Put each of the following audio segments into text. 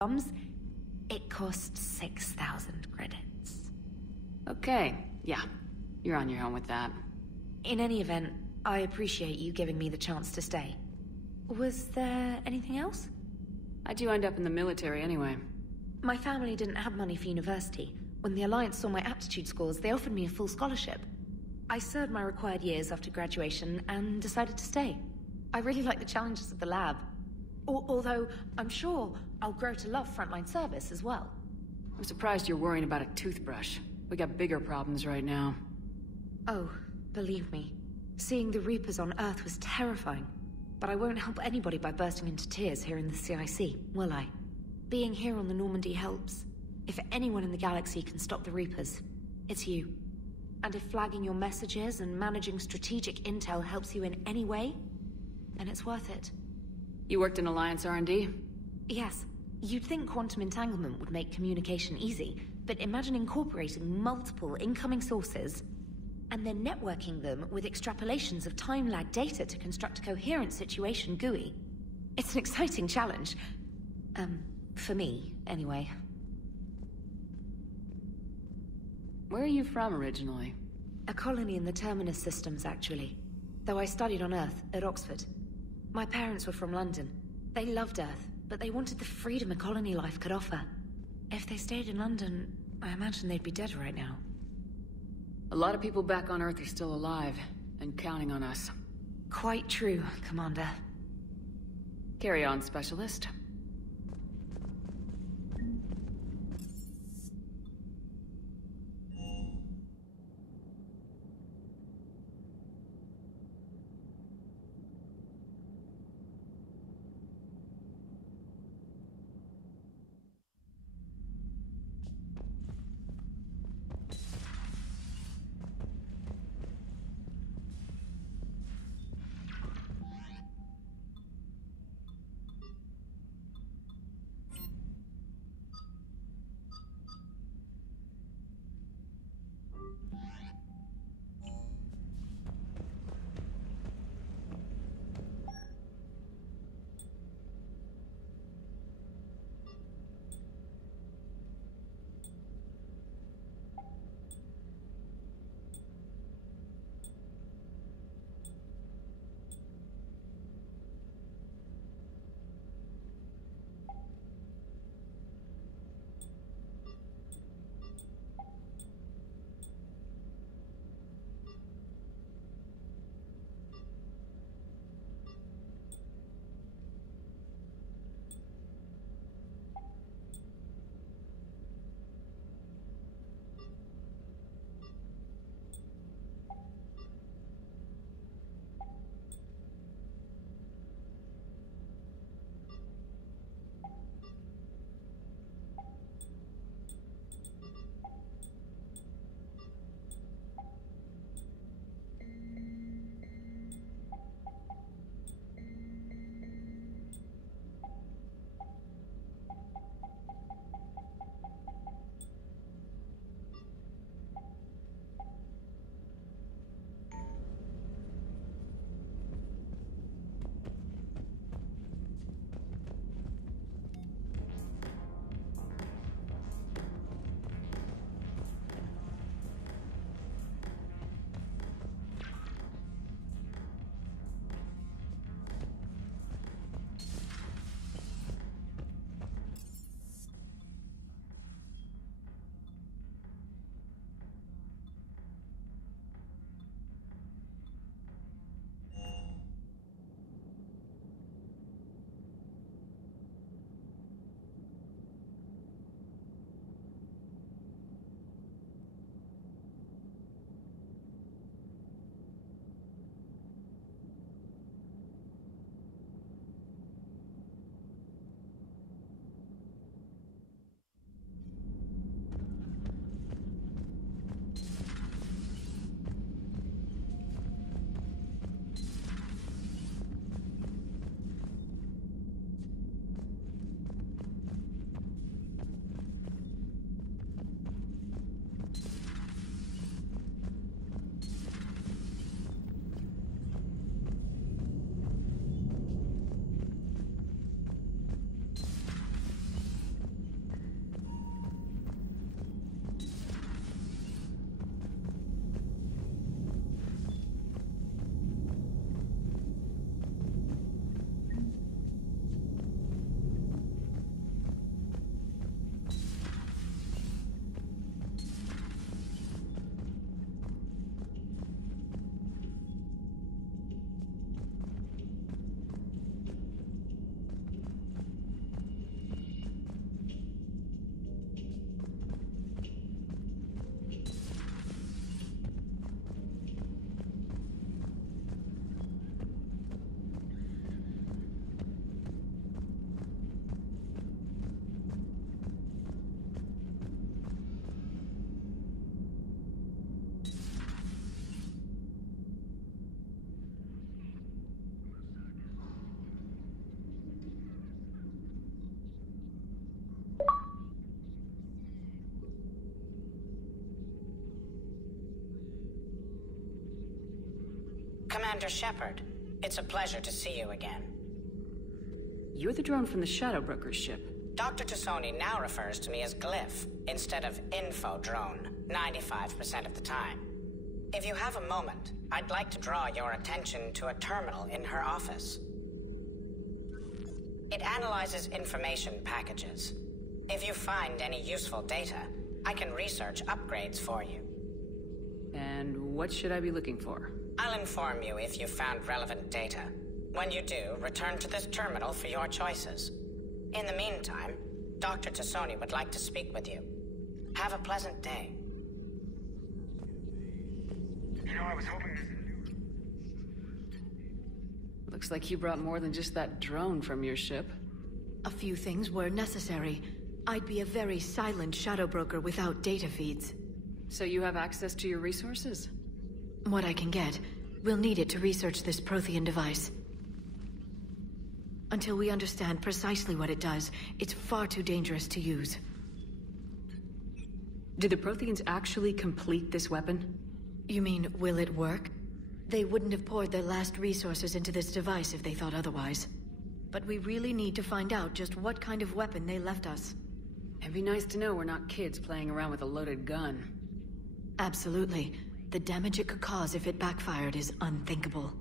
bombs. It costs 6,000 credits. Okay, yeah. You're on your own with that. In any event, I appreciate you giving me the chance to stay. Was there anything else? How'd you end up in the military anyway? My family didn't have money for university. When the Alliance saw my aptitude scores, they offered me a full scholarship. I served my required years after graduation and decided to stay. I really like the challenges of the lab. Although, I'm sure I'll grow to love frontline service as well. I'm surprised you're worrying about a toothbrush. We got bigger problems right now. Oh, believe me. Seeing the Reapers on Earth was terrifying. But I won't help anybody by bursting into tears here in the CIC, will I? Being here on the Normandy helps. If anyone in the galaxy can stop the Reapers, it's you. And if flagging your messages and managing strategic intel helps you in any way, then it's worth it. You worked in Alliance R&D? Yes. You'd think quantum entanglement would make communication easy, but imagine incorporating multiple incoming sources and then networking them with extrapolations of time-lag data to construct a coherent situation GUI. It's an exciting challenge. For me, anyway. Where are you from originally? A colony in the Terminus systems, actually. Though I studied on Earth, at Oxford. My parents were from London. They loved Earth, but they wanted the freedom a colony life could offer. If they stayed in London, I imagine they'd be dead right now. A lot of people back on Earth are still alive, and counting on us. Quite true, Commander. Carry on, Specialist. Commander Shepard, it's a pleasure to see you again. You're the drone from the Shadow Broker's ship. Dr. Tassoni now refers to me as Glyph, instead of Info Drone, 95% of the time. If you have a moment, I'd like to draw your attention to a terminal in her office. It analyzes information packages. If you find any useful data, I can research upgrades for you. And what should I be looking for? I'll inform you if you found relevant data. When you do, return to this terminal for your choices. In the meantime, Dr. Tassoni would like to speak with you. Have a pleasant day. You know, I was hoping this... Looks like you brought more than just that drone from your ship. A few things were necessary. I'd be a very silent shadow broker without data feeds. So you have access to your resources? What I can get. We'll need it to research this Prothean device. Until we understand precisely what it does, it's far too dangerous to use. Did the Protheans actually complete this weapon? You mean, will it work? They wouldn't have poured their last resources into this device if they thought otherwise. But we really need to find out just what kind of weapon they left us. It'd be nice to know we're not kids playing around with a loaded gun. Absolutely. The damage it could cause if it backfired is unthinkable.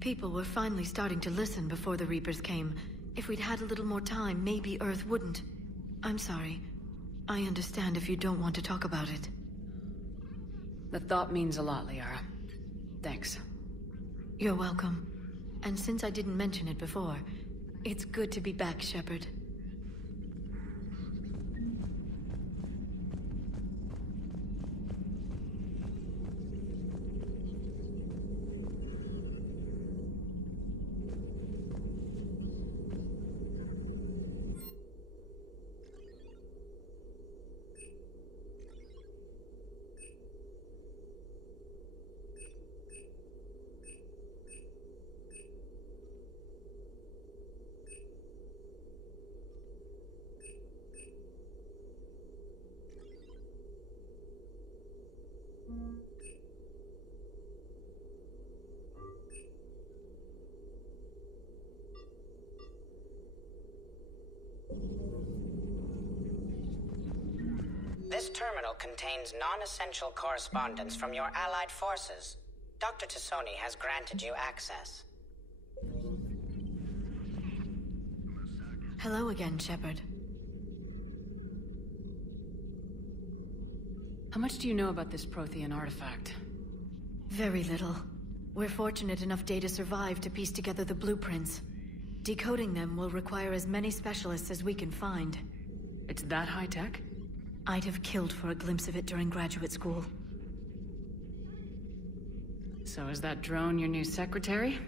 People were finally starting to listen before the Reapers came. If we'd had a little more time, maybe Earth wouldn't. I'm sorry. I understand if you don't want to talk about it. The thought means a lot, Liara. Thanks. You're welcome. And since I didn't mention it before, it's good to be back, Shepard. This terminal contains non-essential correspondence from your allied forces. Dr. Tassoni has granted you access. Hello again, Shepard. How much do you know about this Prothean artifact? Very little. We're fortunate enough Data survived to piece together the blueprints. Decoding them will require as many specialists as we can find. It's that high-tech? I'd have killed for a glimpse of it during graduate school. So is that drone your new secretary?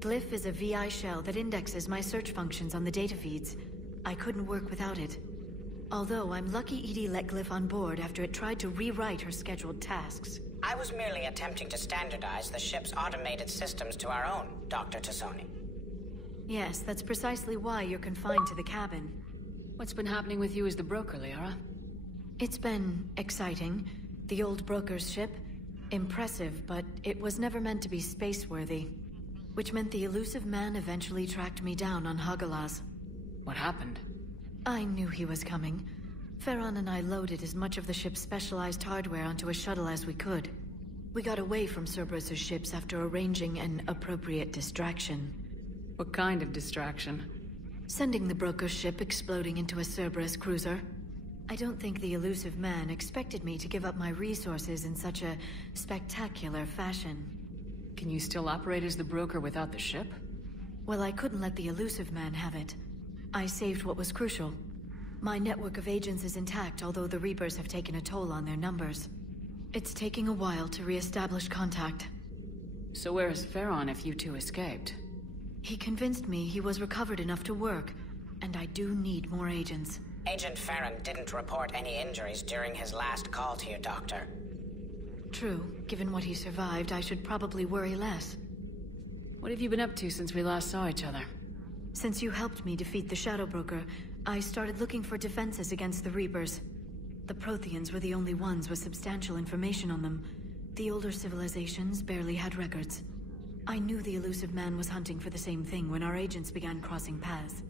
Glyph is a VI shell that indexes my search functions on the data feeds. I couldn't work without it. Although I'm lucky EDI let Glyph on board after it tried to rewrite her scheduled tasks. I was merely attempting to standardize the ship's automated systems to our own, Dr. Tassoni. Yes, that's precisely why you're confined to the cabin. What's been happening with you as the broker, Liara? It's been exciting. The old broker's ship. Impressive, but it was never meant to be space-worthy. Which meant the elusive man eventually tracked me down on Hagalaz. What happened? I knew he was coming. Farron and I loaded as much of the ship's specialized hardware onto a shuttle as we could. We got away from Cerberus' ships after arranging an appropriate distraction. What kind of distraction? Sending the broker's ship exploding into a Cerberus cruiser. I don't think the elusive man expected me to give up my resources in such a spectacular fashion. Can you still operate as the broker without the ship? Well, I couldn't let the elusive man have it. I saved what was crucial. My network of agents is intact, although the Reapers have taken a toll on their numbers. It's taking a while to re-establish contact. So where is Farron if you two escaped? He convinced me he was recovered enough to work, and I do need more agents. Agent Farron didn't report any injuries during his last call to you, Doctor. True. Given what he survived, I should probably worry less. What have you been up to since we last saw each other? Since you helped me defeat the Shadow Broker, I started looking for defenses against the Reapers. The Protheans were the only ones with substantial information on them. The older civilizations barely had records. I knew the elusive man was hunting for the same thing when our agents began crossing paths.